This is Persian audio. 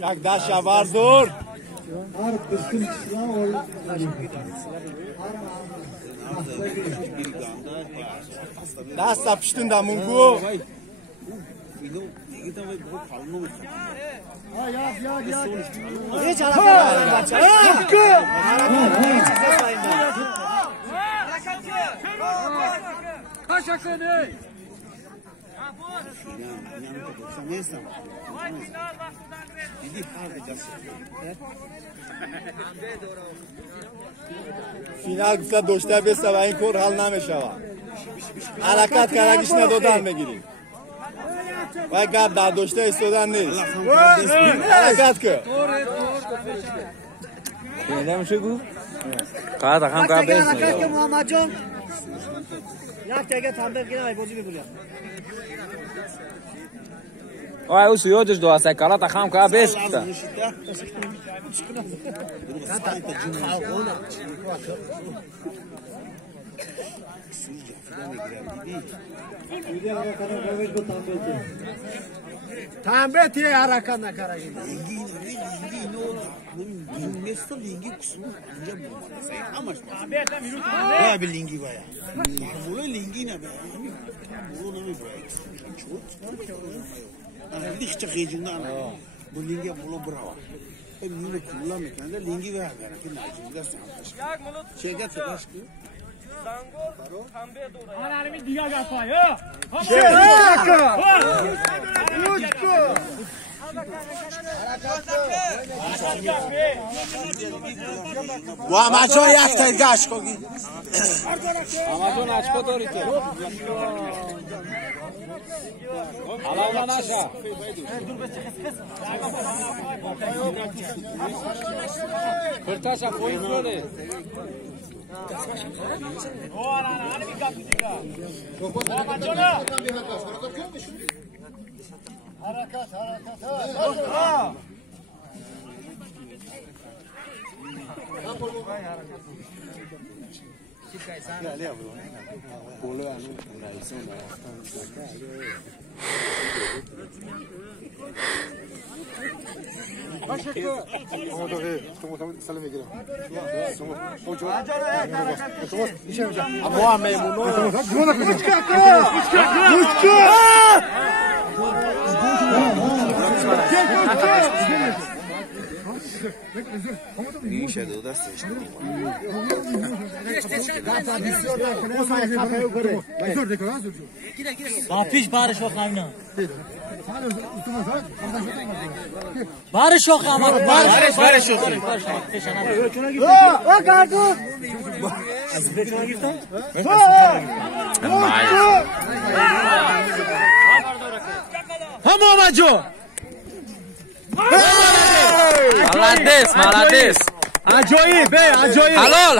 یک دست شبردور دست پشتون در منگو فینال گفته داشته بسته و این کار حل نمیشه حرکت کرگیش ندادن میگیریم و گرد در داشته ایستادن نیست حرکت که اینده میشه گو؟ قاعد هم که بیست حرکت که محمد جان یک تگه تنبه گیره ای بازی بگویم آه او سیادش دو هسته کلا تا خم که بیست که تنبه تیه حرکت نکرگیم و همه جا یک تایگاش کوگی همه جا نچکو داری که حالا نشه پرتاشا پوینت کنه پیش بارش وقت نمینا بارش وقت آمد بارش او گردو از بچه گرفتم محمد جو مالادیس عجایب عجایب حلال